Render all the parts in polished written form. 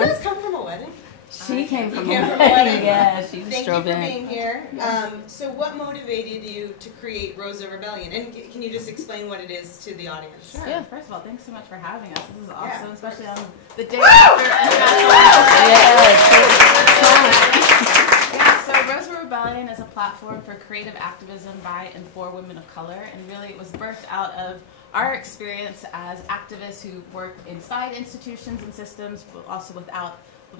you guys come from a wedding? She came from a wedding. Yeah, she just drove in. Thank you for being here. So what motivated you to create Rosa Rebellion? And can you just explain what it is to the audience? Sure. Yeah. First of all, thanks so much for having us. This is awesome, Yeah, especially on the day after International Yeah, so Rosa Rebellion is a platform for creative activism by and for women of color, and really it was birthed out of our experience as activists who work inside institutions and systems, but also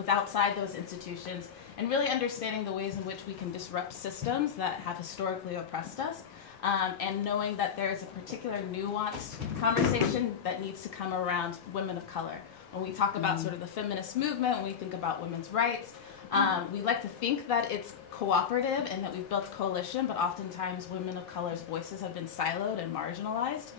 outside those institutions, and really understanding the ways in which we can disrupt systems that have historically oppressed us, and knowing that there is a particular nuanced conversation that needs to come around women of color. When we talk about sort of the feminist movement, when we think about women's rights, we like to think that it's cooperative and that we've built a coalition, but oftentimes women of color's voices have been siloed and marginalized,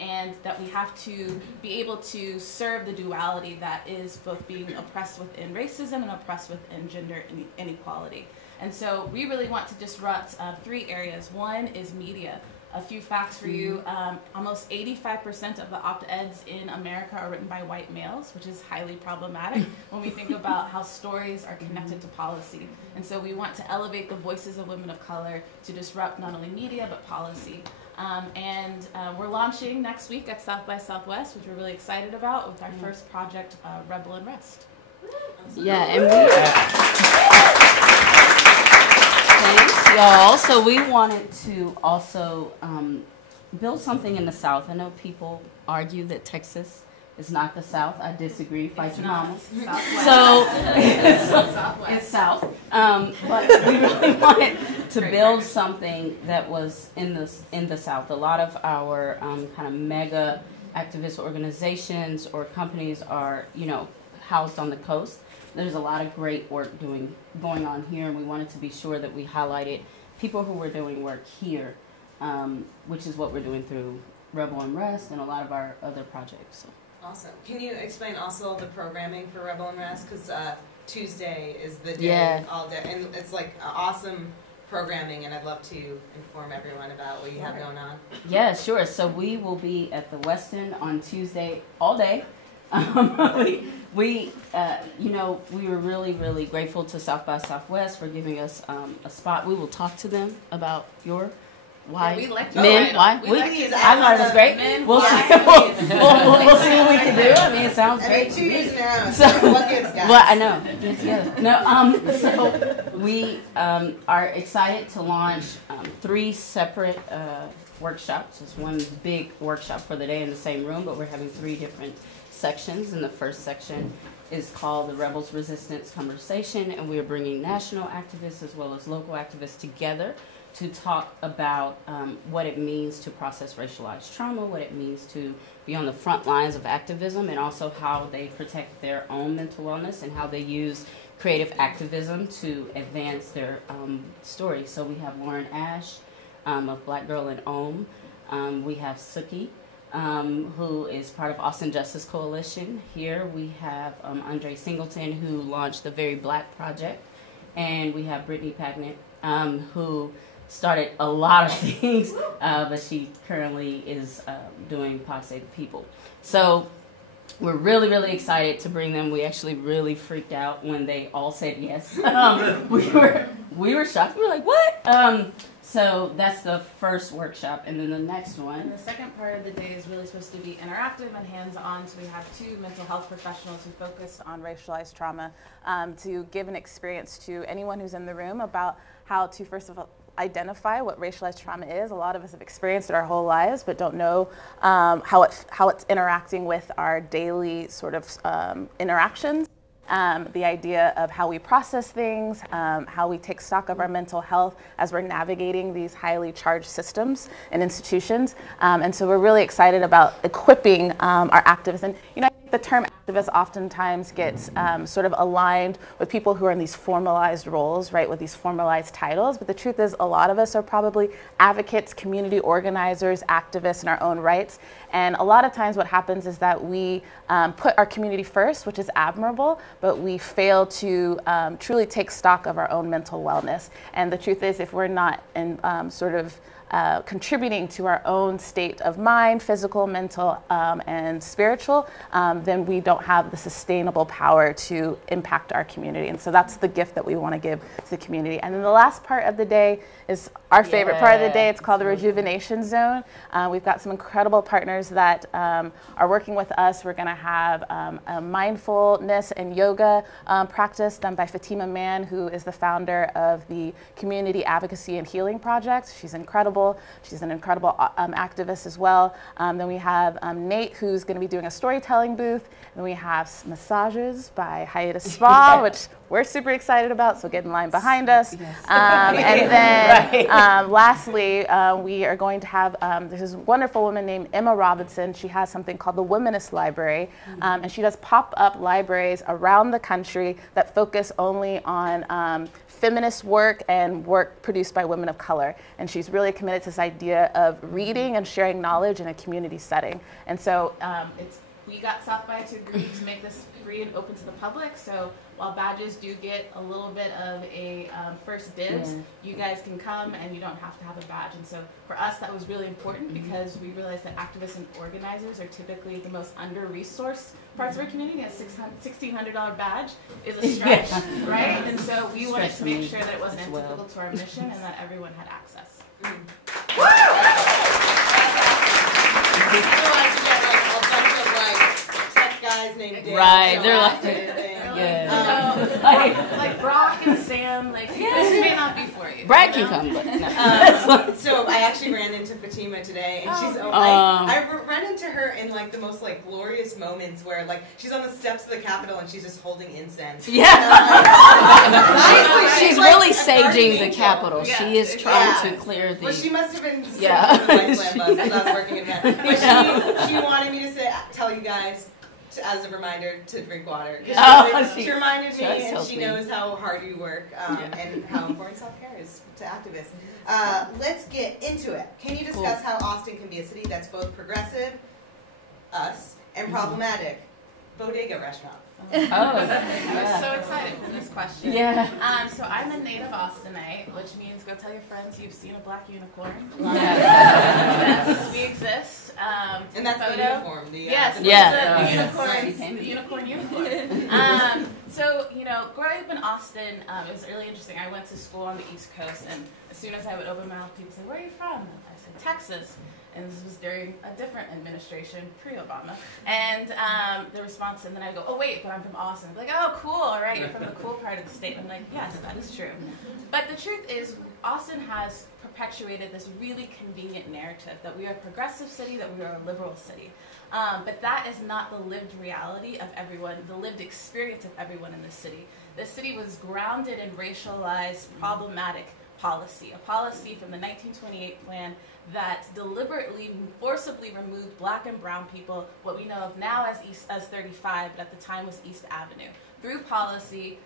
and that we have to be able to serve the duality that is both being oppressed within racism and oppressed within gender inequality. And so we really want to disrupt 3 areas. One is media. A few facts for you. Almost 85% of the op-eds in America are written by white males, which is highly problematic when we think about how stories are connected to policy. And so we want to elevate the voices of women of color to disrupt not only media but policy. We're launching next week at South by Southwest, which we're really excited about, with our first project, Rebel Unrest. Yeah, and thanks, y'all. So we wanted to also build something in the South. I know people argue that Texas is not the South. I disagree. Fight your mama. So it's South. But we really wanted to build something that was in the South. A lot of our kind of mega activist organizations or companies are, housed on the coast. There's a lot of great work going on here, and we wanted to be sure that we highlighted people who were doing work here, which is what we're doing through Rebel Unrest and a lot of our other projects. So. Awesome. Can you explain also the programming for Rebel Unrest? Because Tuesday is the day, all day, and it's like awesome programming, and I'd love to inform everyone about what you have going on. Yeah, sure. So we will be at the Westin on Tuesday all day. We were really, really grateful to South by Southwest for giving us a spot. We will talk to them about why we like men. Why? I thought it was great. We'll see what we can do. I mean, it sounds great. 2 years in a row. So, what gives, guys? well, I know. Get together. No. So we are excited to launch 3 separate workshops. It's one big workshop for the day in the same room, but we're having 3 different sections, and the first section is called the Rebels Resistance Conversation, and we are bringing national activists as well as local activists together to talk about what it means to process racialized trauma, what it means to be on the front lines of activism, and also how they protect their own mental wellness and how they use creative activism to advance their story. So we have Lauren Ash of Black Girl in Ohm. We have Suki, who is part of Austin Justice Coalition. Here we have Andre Singleton, who launched the Very Black Project, and we have Brittany Pagnett, who started a lot of things, but she currently is doing Pod Save the People. So we're really, really excited to bring them. We actually really freaked out when they all said yes. We were shocked. We were like, what? So that's the first workshop, and then the next one. And the second part of the day is really supposed to be interactive and hands-on. So we have 2 mental health professionals who focus on racialized trauma to give an experience to anyone who's in the room about how to, first of all, identify what racialized trauma is. A lot of us have experienced it our whole lives, but don't know how it's interacting with our daily sort of interactions. The idea of how we process things, how we take stock of our mental health as we're navigating these highly charged systems and institutions. And so we're really excited about equipping our activists. And I think the term activist oftentimes gets sort of aligned with people who are in these formalized roles, right, with these formalized titles. But the truth is, a lot of us are probably advocates, community organizers, activists in our own rights. And a lot of times what happens is that we put our community first, which is admirable, but we fail to truly take stock of our own mental wellness. And the truth is, if we're not in sort of contributing to our own state of mind, physical, mental, and spiritual, then we don't have the sustainable power to impact our community. And so that's the gift that we want to give to the community. And then the last part of the day is our favorite part of the day. It's called the Rejuvenation Zone. We've got some incredible partners that are working with us. We're going to have a mindfulness and yoga practice done by Fatima Mann, who is the founder of the Community Advocacy and Healing Project. She's incredible. She's an incredible activist as well. Then we have Nate, who's going to be doing a storytelling booth. And we have massages by Hiatus Spa, which we're super excited about, so get in line behind us. Yes. And then lastly, we are going to have, there's this wonderful woman named Emma Robinson. She has something called the Womanist Library, and she does pop-up libraries around the country that focus only on feminist work and work produced by women of color. And she's really committed to this idea of reading and sharing knowledge in a community setting. And so we got South by to agree to make this free and open to the public. So while badges do get a little bit of a first dibs, you guys can come and you don't have to have a badge. And so for us, that was really important because we realized that activists and organizers are typically the most under-resourced parts of our community. A $1,600 badge is a stretch, right? And so we wanted to make sure that it wasn't antithetical to our mission and that everyone had access. Guys named Dan. Right, they're like, like Brock and Sam, like this may not be for you. Brad can come, but no. So I actually ran into Fatima today, and she's I ran into her in like the most like glorious moments where like she's on the steps of the Capitol and she's just holding incense. Yeah, she's really saging the Capitol. Yeah. She is trying to clear the. Well, she must have been the White Slam bus because I was working in that. But she wanted me to tell you guys. As a reminder to drink water. She reminded me, and she knows how hard you work and how important self-care is to activists. Let's get into it. Can you discuss how Austin can be a city that's both progressive, us, and problematic? Bodega restaurant. I'm so excited for this question. Yeah. So I'm a native Austinite, which means go tell your friends you've seen a black unicorn. Yes, we exist. And that's the uniform. The unicorn. So, growing up in Austin, it was really interesting. I went to school on the East Coast, and as soon as I would open my mouth, people say, "Where are you from?" I said, "Texas." And this was during a different administration, pre-Obama. And the response, and then I go, "Oh, wait, but I'm from Austin." They're like, "Oh, cool, all right, you're from the cool part of the state." And I'm like, "Yes, that is true." But the truth is, Austin has perpetuated this really convenient narrative that we are a progressive city, that we are a liberal city. But that is not the lived reality of everyone, the lived experience of everyone in this city. This city was grounded in racialized, problematic policy, a policy from the 1928 plan that deliberately, forcibly removed black and brown people, what we know of now as 35, but at the time was East Avenue. Through policy,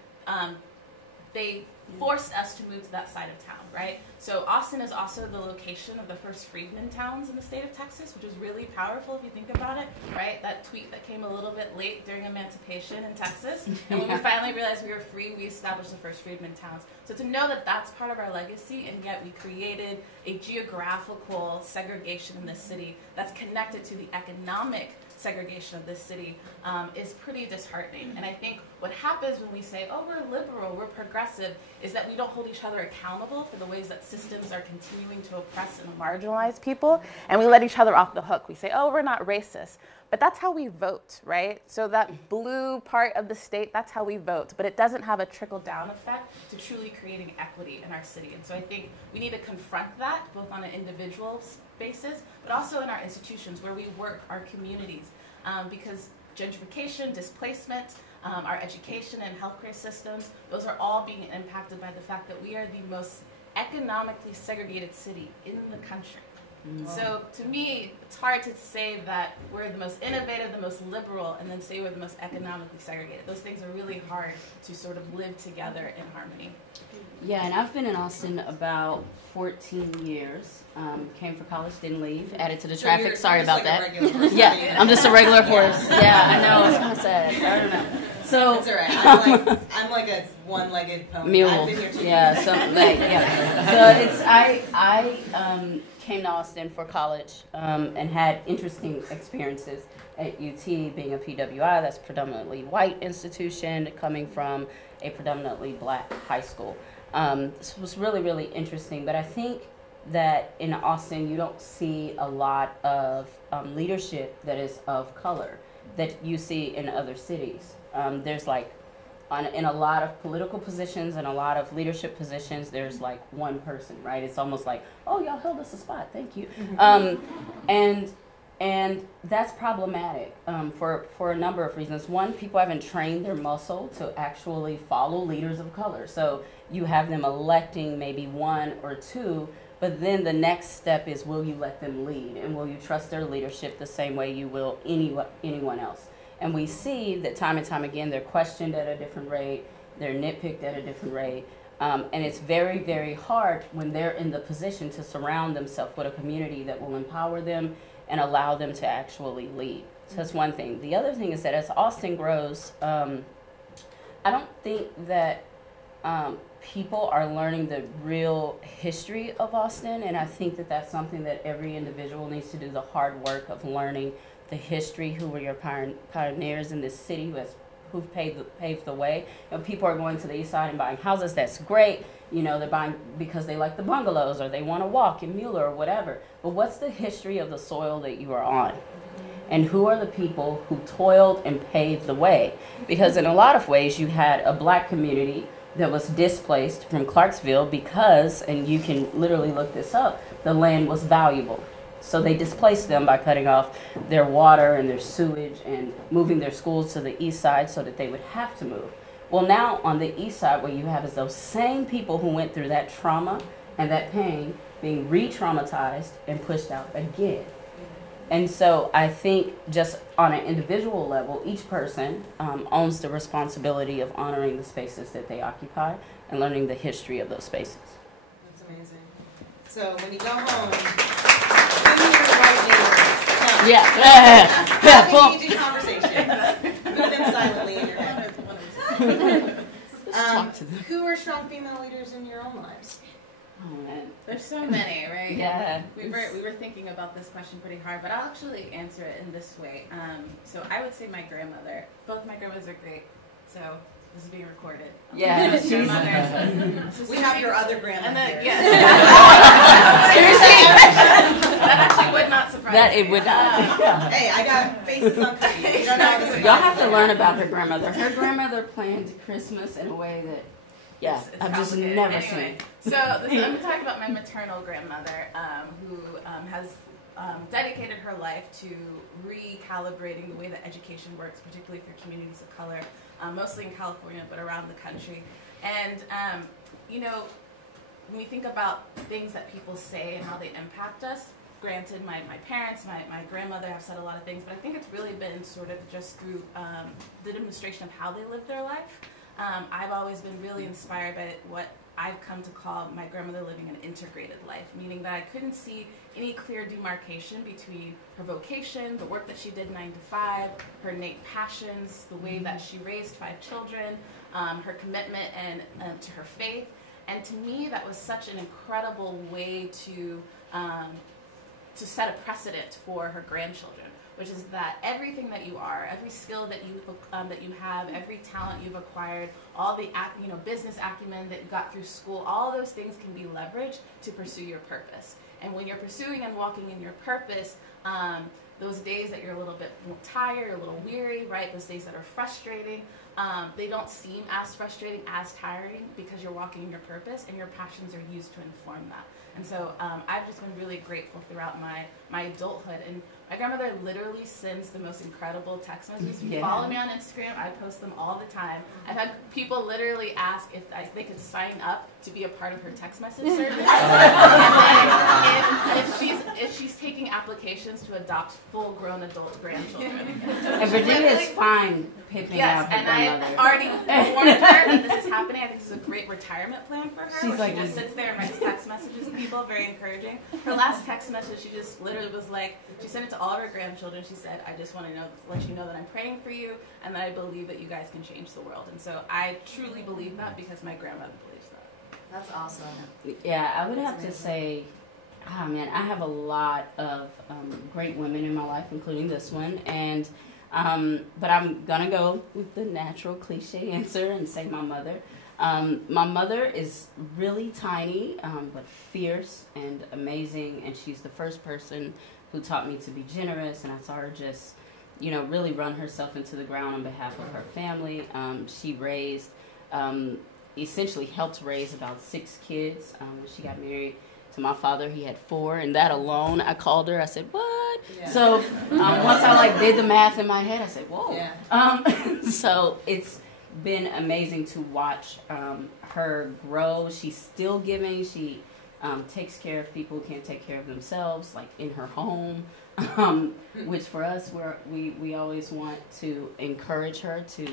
they forced us to move to that side of town, right? So Austin is also the location of the first freedmen towns in the state of Texas, which is really powerful if you think about it, right? That tweet that came a little bit late during emancipation in Texas. And when we finally realized we were free, we established the first freedmen towns. So to know that that's part of our legacy, and yet we created a geographical segregation in this city that's connected to the economic segregation of this city is pretty disheartening. And I think what happens when we say, oh, we're liberal, we're progressive, is that we don't hold each other accountable for the ways that systems are continuing to oppress and marginalize people, and we let each other off the hook. We say, oh, we're not racist. But that's how we vote, right? So that blue part of the state, that's how we vote. But it doesn't have a trickle-down effect to truly creating equity in our city. And so I think we need to confront that, both on an individual basis, but also in our institutions where we work, our communities. Because gentrification, displacement, our education and healthcare systems, those are all being impacted by the fact that we are the most economically segregated city in the country. So to me, it's hard to say that we're the most innovative, the most liberal, and then say we're the most economically segregated. Those things are really hard to sort of live together in harmony. Yeah, and I've been in Austin about 14 years. Came for college, didn't leave. Added to the traffic. Sorry about that. Yeah, I'm just a regular horse. Yeah, I know. It's kind of sad. I don't know. So it's all right. I'm like a one-legged pony. Mule. I've been here too. Yeah, something like So it's I came to Austin for college and had interesting experiences at UT, being a PWI, that's predominantly white institution, coming from a predominantly black high school. This was really, really interesting, but I think that in Austin you don't see a lot of leadership that is of color that you see in other cities. There's like, in a lot of political positions and a lot of leadership positions, there's like one person, right? It's almost like, oh, y'all held us a spot, thank you. And that's problematic for a number of reasons. One, people haven't trained their muscle to actually follow leaders of color. So you have them electing maybe one or two, but then the next step is, will you let them lead? And will you trust their leadership the same way you will anyone else? And we see that time and time again, they're questioned at a different rate, they're nitpicked at a different rate, and it's very, very hard when they're in the position to surround themselves with a community that will empower them and allow them to actually lead. So that's one thing. The other thing is that as Austin grows, I don't think that people are learning the real history of Austin, and I think that that's something that every individual needs to do the hard work of learning the history, who were your pioneers in this city, who've paved the way. You know, people are going to the east side and buying houses, that's great. You know, they're buying because they like the bungalows or they want to walk in Mueller or whatever. But what's the history of the soil that you are on? And who are the people who toiled and paved the way? Because in a lot of ways, you had a black community that was displaced from Clarksville because, and you can literally look this up, the land was valuable. So they displaced them by cutting off their water and their sewage and moving their schools to the east side so that they would have to move. Well, now on the east side, what you have is those same people who went through that trauma and that pain being re-traumatized and pushed out again. And so I think just on an individual level, each person owns the responsibility of honoring the spaces that they occupy and learning the history of those spaces. That's amazing. So when you go home, having engaging conversations. Move in silently in your head. Talk to them. Who are strong female leaders in your own lives? Oh, man. There's so many, right? Yeah. We were thinking about this question pretty hard, but I'll actually answer it in this way. So I would say my grandmother. Both my grandmothers are great. So this is being recorded. Yeah. We have your other grandmother. And then, yes. That actually would not surprise me. It would not. Hey, I got faces on cookies. Y'all have to learn about her grandmother. Her grandmother planned Christmas in a way that, it's I've just never seen. So I'm going to talk about my maternal grandmother, who has dedicated her life to recalibrating the way that education works, particularly for communities of color, mostly in California, but around the country. And, you know, when we think about things that people say and how they impact us, granted, my parents, my grandmother have said a lot of things, but I think it's really been sort of just through the demonstration of how they live their life. I've always been really inspired by what I've come to call my grandmother living an integrated life, meaning that I couldn't see any clear demarcation between her vocation, the work that she did 9 to 5, her innate passions, the way that she raised 5 children, her commitment and to her faith. And to me, that was such an incredible way to set a precedent for her grandchildren, which is that everything that you are, every skill that you have, every talent you've acquired, all the business acumen that you got through school, all those things can be leveraged to pursue your purpose. And when you're pursuing and walking in your purpose, those days that you're a little bit tired, a little weary, right? Those days that are frustrating, they don't seem as frustrating, as tiring, because you're walking in your purpose and your passions are used to inform that. And so I've just been really grateful throughout my adulthood. And my grandmother literally sends the most incredible text messages. If you follow me on Instagram, I post them all the time. I've had people literally ask if they could sign up to be a part of her text message service. And then if she's taking applications to adopt full-grown adult grandchildren. And Virginia is fine picking out her grandmother. I've already informed her that this is happening. I think this is a great retirement plan for her. She's like, she just sits there and writes text messages to people, very encouraging. Her last text message, she just literally was like, she sent it to all of her grandchildren. She said, I just want to let you know that I'm praying for you and that I believe that you guys can change the world. And so I truly believe that because my grandmother believes that. That's awesome. Yeah, I would have to say Oh man, I have a lot of great women in my life, including this one, and but I'm gonna go with the natural cliche answer and say my mother. My mother is really tiny, but fierce and amazing, and she's the first person who taught me to be generous, and I saw her just, really run herself into the ground on behalf of her family. She raised, essentially helped raise about 6 kids. When she got married to my father, he had 4, and that alone, I called her, I said, what? Yeah. So once I did the math in my head, I said, whoa. Yeah. So it's been amazing to watch her grow. She's still giving. She takes care of people who can't take care of themselves, like in her home, which for us, we always want to encourage her to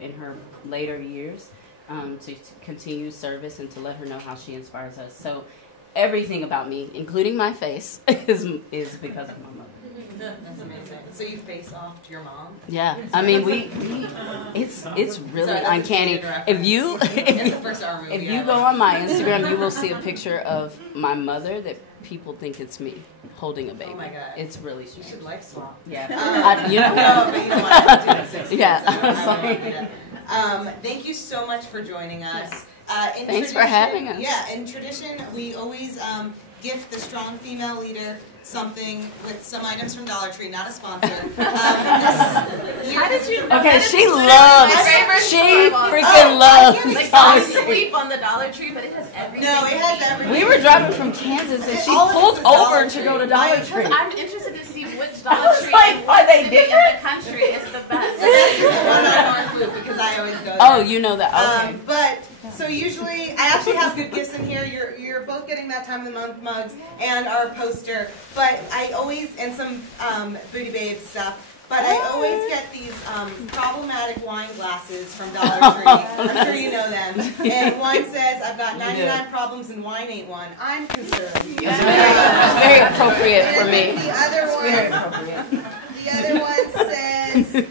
in her later years, to continue service and to let her know how she inspires us. So everything about me, including my face, is because of my mother. That's amazing. So you face off to your mom? Yeah, I mean it's really uncanny. If you go on my Instagram, you will see a picture of my mother that people think it's me holding a baby. Oh my God, it's really strange. You should life swap. Yeah, No, but you don't want to do it. Yeah. Thank you so much for joining us. Thanks for having us. Yeah, in tradition, we always gift the strong female leader something with some items from Dollar Tree, not a sponsor. How did you know? Okay, she freaking loves like Dollar Tree. Sleep on the Dollar Tree, but it has everything. No, it has everything. We were driving from Kansas and she pulled over to go to Dollar Tree. I'm interested to see which Dollar Tree are they different? in the country is the best. That's just the one on North Loop because I always go there. Oh, you know that. Okay. But so usually, I actually have good gifts in here. You're both getting that time of the month mugs and our poster. But I always, and some Booty Babe stuff. But I always get these problematic wine glasses from Dollar Tree. I'm sure you know them. And one says, I've got 99 problems and wine ain't one. I'm concerned. It's very appropriate for me. The other one says,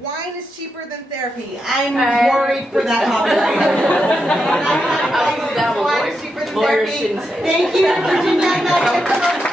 wine is cheaper than therapy. I'm worried for that operator. Wine is cheaper than therapy. Thank you, Virginia.